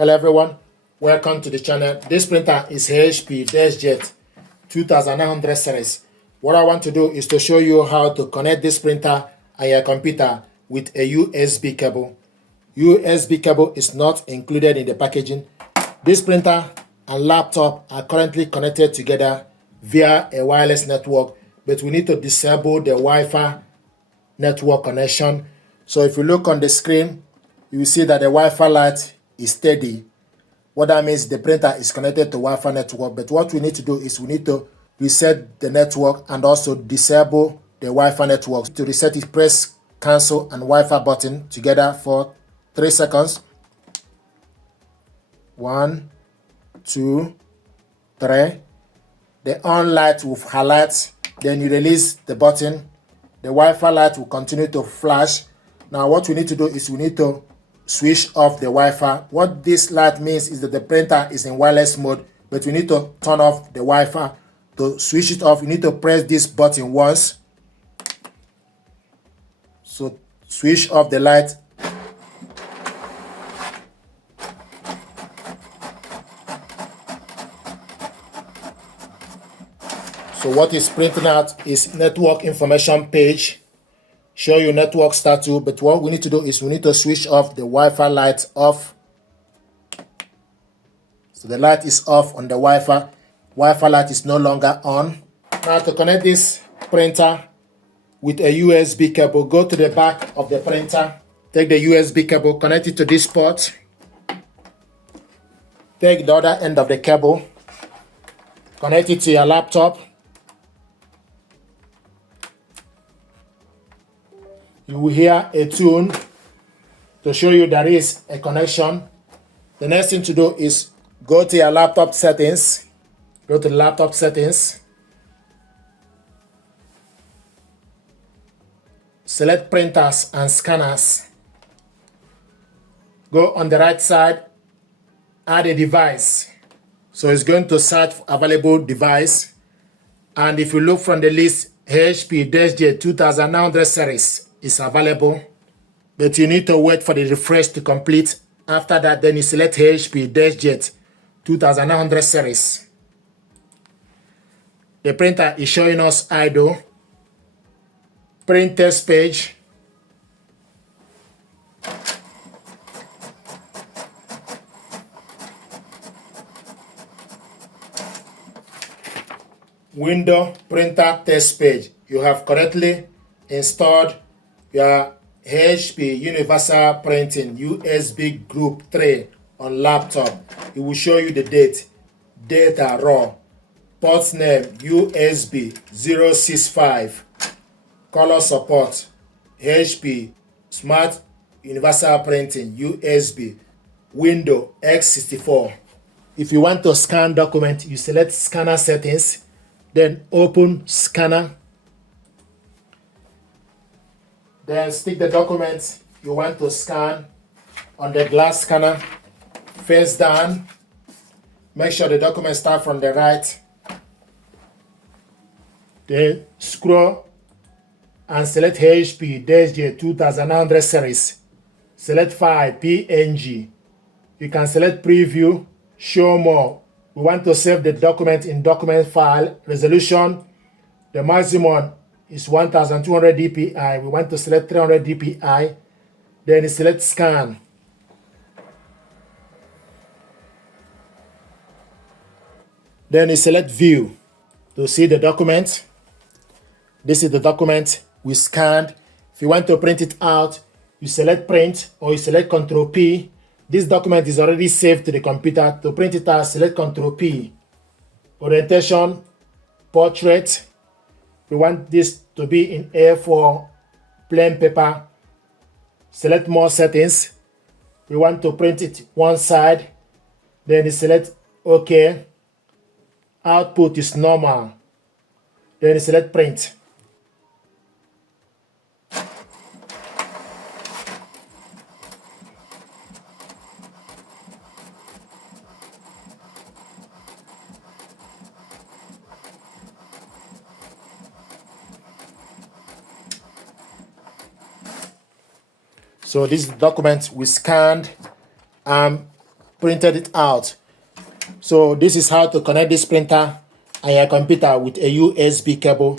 Hello everyone, welcome to the channel. This printer is HP Deskjet 2900 series. What I want to do is to show you how to connect this printer and your computer with a USB cable. USB cable is not included in the packaging. This printer and laptop are currently connected together via a wireless network, but we need to disable the Wi-Fi network connection. So if you look on the screen, you will see that the Wi-Fi light is steady. What that means, the printer is connected to Wi-Fi network, but what we need to do is we need to reset the network and also disable the Wi-Fi network. To reset it, press cancel and Wi-Fi button together for 3 seconds. 1, 2, 3. The on light will highlight, then you release the button. The Wi-Fi light will continue to flash. Now what we need to do is we need to switch off the Wi-Fi. What this light means is that the printer is in wireless mode, but we need to turn off the Wi-Fi. To switch it off, you need to press this button once. So switch off the light. So what is printing out is network information page. Show you network status, but what we need to do is we need to switch off the Wi-Fi light off. So the light is off on the Wi-Fi. Wi-Fi light is no longer on. Now to connect this printer with a USB cable, go to the back of the printer, take the USB cable, connect it to this port. Take the other end of the cable, connect it to your laptop. You will hear a tune to show you there is a connection. The next thing to do is go to your laptop settings. Go to the laptop settings. Select printers and scanners. Go on the right side, add a device. So it's going to search for available device. And if you look from the list, HP Deskjet 2900 series is available, but you need to wait for the refresh to complete. After that, then you select HP Deskjet 2900 series. The printer is showing us idle. Print test page. Window printer test page. You have correctly installed your HP Universal Printing USB Group 3 on laptop. It will show you the date, data raw, port name USB 065, color support, HP Smart Universal Printing USB, Window x64. If you want to scan document, you select scanner settings, then open scanner. Then stick the document you want to scan on the glass scanner, face down. Make sure the document starts from the right. Then scroll and select HP Deskjet 2900 series. Select file PNG. You can select preview, show more. We want to save the document in document file. Resolution, the maximum is 1200 dpi. We want to select 300 dpi. Then select scan. Then select view to see the document. This is the document we scanned. If you want to print it out, you select print or you select Ctrl P. This document is already saved to the computer. To print it out, select Ctrl P. Orientation, portrait. We want this to be in A4 plain paper. Select more settings. We want to print it one side. Then select OK. Output is normal. Then select print. So this is the document we scanned. printed it out. So this is how to connect this printer and your computer with a USB cable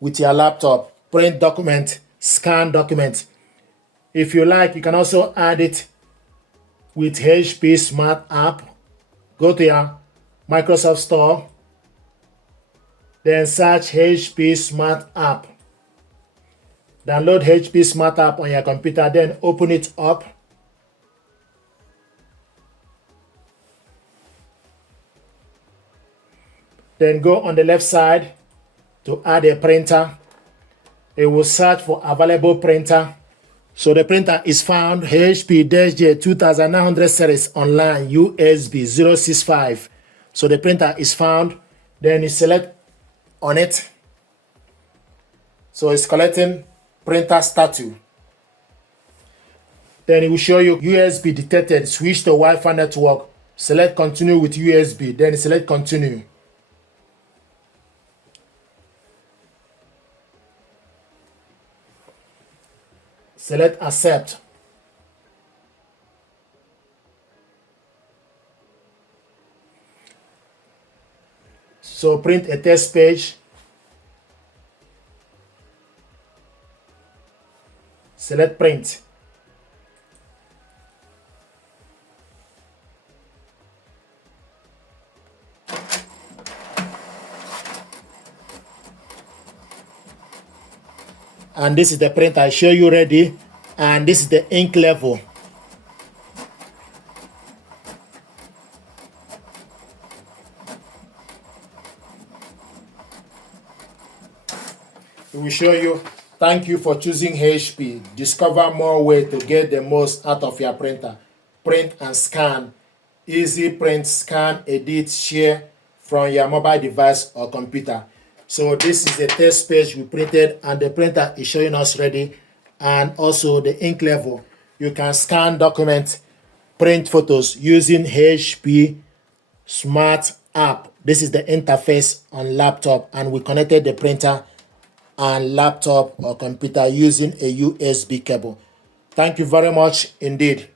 with your laptop. Print document, scan document. If you like, you can also add it with HP Smart App. Go to your Microsoft Store, then search HP Smart App. Download HP Smart App on your computer, then open it up. Then go on the left side to add a printer. It will search for available printer. So the printer is found HP Deskjet 2900 series online USB 065. So the printer is found. Then you select on it. So it's collecting printer status. Then it will show you USB detected. Switch to Wi-Fi network. Select continue with USB. Then select continue. Select accept. So print a test page. Select print. And this is the print I show you ready, and this is the ink level. It will show you, thank you for choosing HP. Discover more ways to get the most out of your printer. Print and scan. Easy print, scan, edit, share from your mobile device or computer. So this is the test page we printed, and the printer is showing us ready, and also the ink level. You can scan documents, print photos using HP Smart App. This is the interface on laptop, and we connected the printer and laptop or computer using a USB cable. Thank you very much indeed.